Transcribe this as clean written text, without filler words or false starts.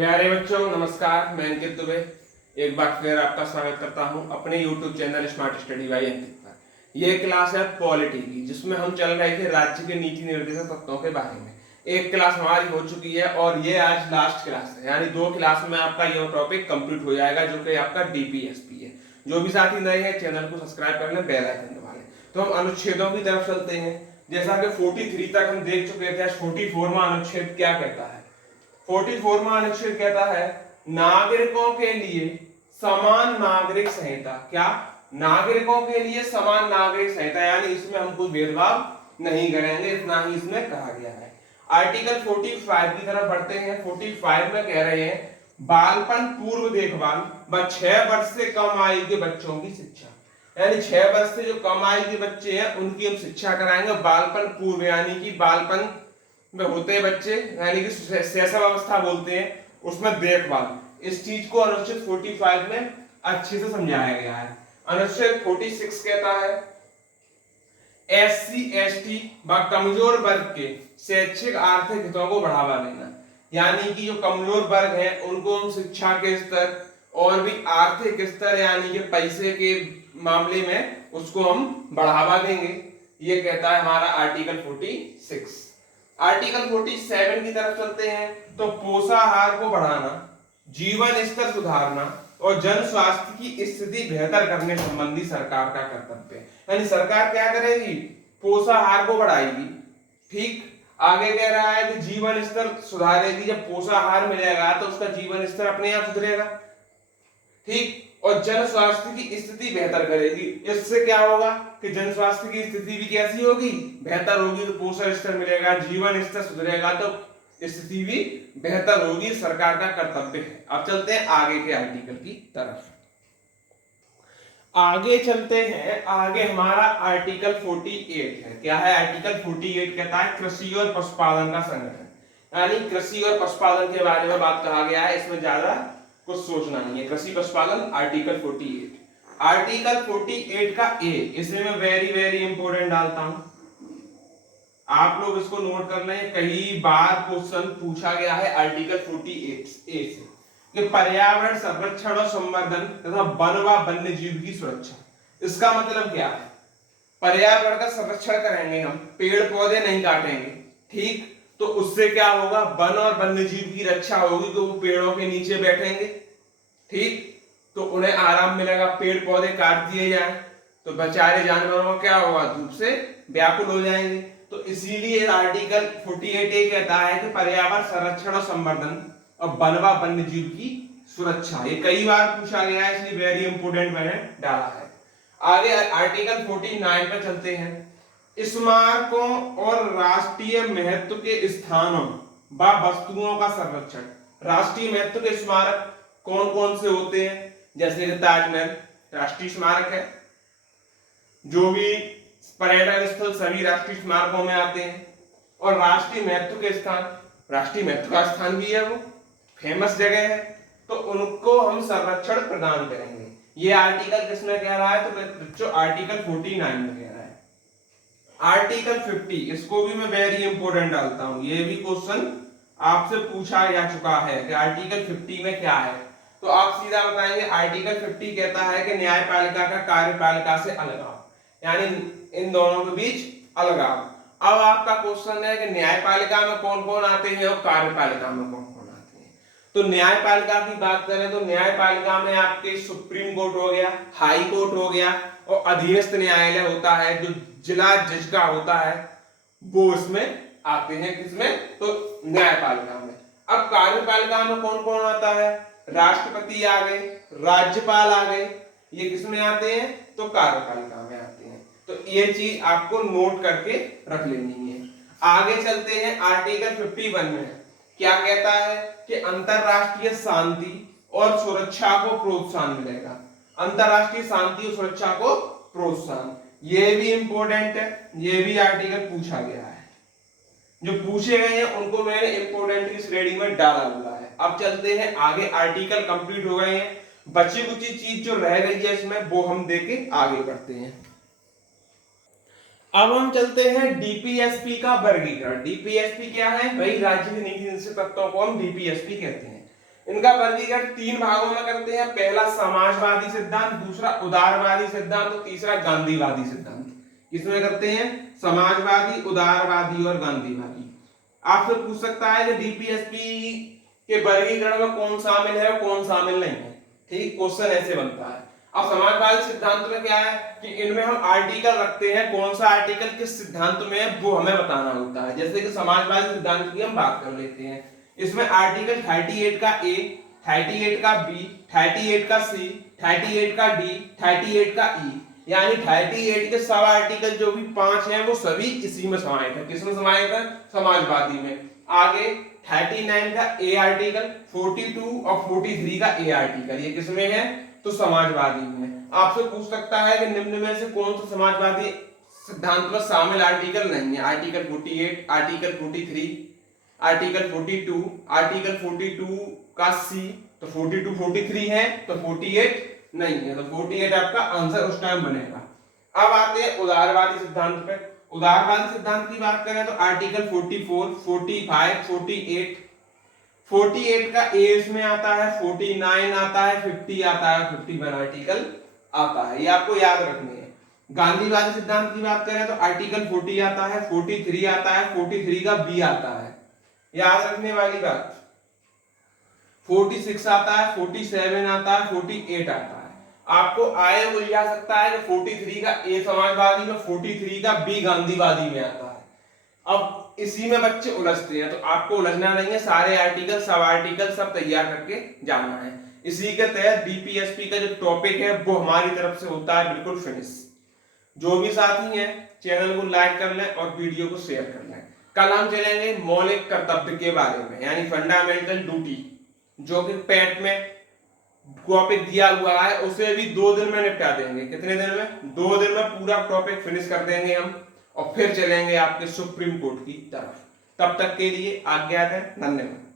प्यारे बच्चों नमस्कार। मैं अंकित दुबे एक बार फिर आपका स्वागत करता हूं अपने YouTube channel smart study by Ankit पर। यह क्लास है पॉलिटी की, जिसमें हम चल रहे थे राज्य के नीति निर्देशक तत्वों के बारे में। एक क्लास हमारी हो चुकी है और ये आज लास्ट क्लास है, यानी 2 क्लास में आपका यह टॉपिक कंप्लीट हो जाएगा, जो कि आपका डीपीएसपी है। जो भी साथी नए हैं चैनल को सब्सक्राइब कर लें, बेल आइकन दबा लें। तो हम अनुच्छेदों की तरफ चलते हैं। जैसा कि 43 तक हम देख चुके थे, 44वां अनुच्छेद क्या कहता है। 44वां अनुच्छेद कहता है नागरिकों के लिए समान नागरिक संहिता। क्या? नागरिकों के लिए समान नागरिक संहिता, यानी इसमें हम कोई भेदभाव नहीं करेंगे, इतना ही इसमें कहा गया है। आर्टिकल 45 की तरफ बढ़ते हैं। 45 में कह रहे हैं बालपन पूर्व देखभाल व 6 वर्ष से कम आयु के बच्चों की शिक्षा, यानी 6 वर्ष से जो कम आयु के बच्चे हैं उनकी हम शिक्षा कराएंगे। बालपन पूर्व यानी कि बालपन में होते हैं बच्चे, यानी कि शैशव अवस्था बोलते हैं, उसमें देखभाल। इस चीज को अनुच्छेद 45 में अच्छे से समझाया गया है। अनुच्छेद 46 कहता है एससी एसटी व कमजोर वर्ग के शैक्षिक आर्थिक हितों को बढ़ावा देना, यानी कि जो कमजोर वर्ग है उनको हम शिक्षा के स्तर और भी आर्थिक स्तर यानी कि पैसे के मामले में उसको हम बढ़ावा देंगे। ये कहता है हमारा आर्टिकल 46। आर्टिकल 47 की तरफ चलते हैं तो पोषाहार को बढ़ाना, जीवन स्तर सुधारना और जन स्वास्थ्य की स्थिति बेहतर करने संबंधी सरकार का कर्तव्य है। यानी सरकार क्या करेगी? पोषाहार को बढ़ाएगी। ठीक, आगे कह रहा है कि जीवन स्तर सुधारेगी। जब पोषाहार मिलेगा तो उसका जीवन स्तर अपने आप सुधरेगा। ठीक, और जन स्वास्थ्य की स्थिति बेहतर करेगी। इससे क्या होगा कि जन स्वास्थ्य की स्थिति भी कैसी होगी? बेहतर होगी। तो पोषण स्तर मिलेगा, जीवन स्तर सुधरेगा तो स्थिति भी बेहतर होगी। सरकार का कर्तव्य है। अब चलते हैं आगे के आर्टिकल की तरफ। आगे चलते हैं। आगे हमारा आर्टिकल 48 है। क्या है? आर्टिकल 48 कहता है कृषि और पशुपालन का संगठन, यानी कृषि और पशुपालन के बारे में बात कहा गया है। इसमें ज्यादा कुछ सोचना नहीं है। कृषि पशुपालन आर्टिकल 48। आर्टिकल 48 का ए, इसमें मैं वेरी वेरी इंपोर्टेंट डालता हूं, आप लोग इसको नोट कर लें। कई बार क्वेश्चन पूछा गया है आर्टिकल 48 ए से कि पर्यावरण संरक्षण और संवर्धन तथा वन व वन्य जीव की सुरक्षा। इसका मतलब क्या है? पर्यावरण का संरक्षण करेंगे हम, पेड़ पौधे नहीं काटेंगे। ठीक, तो उससे क्या होगा? वन और वन्य जीव की रक्षा होगी, तो वो पेड़ों के नीचे बैठेंगे। ठीक, तो उन्हें आराम मिलेगा। पेड़ पौधे काट दिए जाए तो बेचारे जानवरों को क्या होगा? धूप से व्याकुल हो जाएंगे। तो इसीलिए आर्टिकल 48 कहता है कि पर्यावरण संरक्षण और संवर्धन और वन व वन्य जीव की सुरक्षा। ये कई बार पूछा गया है, इसलिए वेरी इंपोर्टेंट मैंने डाला है। आगे आर्टिकल 49 पर चलते हैं। स्मारकों और राष्ट्रीय महत्व के स्थानों व वस्तुओं का संरक्षण। राष्ट्रीय महत्व के स्मारक कौन कौन से होते हैं? जैसे कि ताजमहल राष्ट्रीय स्मारक है। जो भी पर्यटन स्थल सभी राष्ट्रीय स्मारकों में आते हैं। और राष्ट्रीय महत्व के स्थान, राष्ट्रीय महत्व का स्थान भी है, वो फेमस जगह है, तो उनको हम संरक्षण प्रदान करेंगे। ये आर्टिकल किसमें कह रहा है? तो बच्चों आर्टिकल 49 में कह रहा है। आर्टिकल 50, इसको भी मैं वेरी इंपोर्टेंट डालता हूं। ये भी क्वेश्चन आपसे पूछा जा चुका है कि आर्टिकल 50 में क्या है, तो आप सीधा बताएंगे। आर्टिकल 50 कहता है कि न्यायपालिका का कार्यपालिका से अलगाव, यानी इन दोनों के बीच अलगाव। अब आपका क्वेश्चन है कि न्यायपालिका में कौन कौन आते हैं और कार्यपालिका में कौन कौन आते हैं। तो न्यायपालिका की बात करें तो न्यायपालिका में आपके सुप्रीम कोर्ट हो गया, हाई कोर्ट हो गया, और अधीनस्थ न्यायालय होता है जो जिला जज का होता है, वो इसमें आते हैं। किसमें? तो न्यायपालिका में। अब कार्यपालिका में कौन कौन आता है? राष्ट्रपति आ गए, राज्यपाल आ गए, ये किसमें आते हैं? तो कार्यपालिका में आते हैं। तो ये चीज आपको नोट करके रख लेनी है। आगे चलते हैं। आर्टिकल 51 में क्या कहता है कि अंतरराष्ट्रीय शांति और सुरक्षा को प्रोत्साहन मिलेगा। अंतरराष्ट्रीय शांति और सुरक्षा को प्रोत्साहन, ये भी इंपॉर्टेंट है। ये भी आर्टिकल पूछा गया है। जो पूछे गए हैं उनको मैंने इंपोर्टेंट की श्रेणी में डाला हुआ है। अब चलते हैं आगे। आर्टिकल कंप्लीट हो गए हैं। बची कुची चीज जो रह गई है इसमें वो हम देके आगे बढ़ते हैं। अब हम चलते हैं डीपीएसपी का वर्गीकरण। डीपीएसपी क्या है भाई? राज्य के नीति निर्देशक तत्वों को हम डीपीएसपी कहते हैं। इनका वर्गीकरण 3 भागों में करते हैं। पहला समाजवादी सिद्धांत, दूसरा उदारवादी सिद्धांत और तीसरा गांधीवादी सिद्धांत। किसमें करते हैं? समाजवादी, उदारवादी और गांधीवादी। आपसे पूछ सकता है कि डीपीएसपी के वर्गीकरण में कौन शामिल है और कौन शामिल नहीं है। ठीक, क्वेश्चन ऐसे बनता है। अब समाजवादी सिद्धांत में क्या है कि इनमें हम आर्टिकल रखते हैं, कौन सा आर्टिकल किस सिद्धांत में है वो हमें बताना होता है। जैसे कि समाजवादी सिद्धांत की हम बात कर लेते हैं, इसमें आर्टिकल 38 का ए, 38 का बी, 38 का सी, 38 का डी, 38 का ई, यानी 38 के सब आर्टिकल जो भी 5 हैं वो सभी इसी में समाहित है। किसमें समाहित है? समाजवादी में। आगे 39 का ए आर्टिकल, 42 और 43 का ए आर्टिकल, ये किसमें है? तो समाजवादी में। आपसे पूछ सकता है कि निम्न में से कौन सा समाजवादी सिद्धांत में शामिल आर्टिकल नहीं है? आर्टिकल 48, आर्टिकल 43, आर्टिकल 42, आर्टिकल 42 का सी, तो 42 43 है तो 48 नहीं है, तो 48 आपका आंसर उस टाइम बनेगा। अब आते हैं उदारवादी सिद्धांत पे। उदारवादी सिद्धांत की बात करें तो आर्टिकल 44, 45, 48, 48 का ए इसमें आता है, 49 आता है, 50 आता है, 51 आर्टिकल आता है, ये आपको याद रखने हैं। गांधीवादी सिद्धांत की बात करें तो आर्टिकल 40 आता है, 43 आता है, 43 का बी आता है, याद रखने वाली बात। 46 आता है, 47 आता है, 48 आता है। आपको आए उलझा सकता है कि 43 का ए समाजवादी में, 43 का बी गांधीवादी में आता है। अब इसी में बच्चे उलझते हैं, तो आपको उलझना नहीं है, सारे आर्टिकल सब आर्टिकल सब तैयार करके जाना है। इसी के तहत डीपीएसपी का जो टॉपिक है वो हमारी तरफ से होता है बिल्कुल फिनिश। जो भी साथी हैं चैनल को लाइक कर लें और वीडियो को शेयर कर लें। कल हम चलेंगे मौलिक कर्तव्य के बारे में, यानी फंडामेंटल ड्यूटी, जो कि पेट में टॉपिक दिया हुआ है, उसे भी 2 दिन में निपटा देंगे। कितने दिन में? 2 दिन में पूरा टॉपिक फिनिश कर देंगे हम, और फिर चलेंगे आपके सुप्रीम कोर्ट की तरफ। तब तक के लिए आज्ञा दें, धन्यवाद।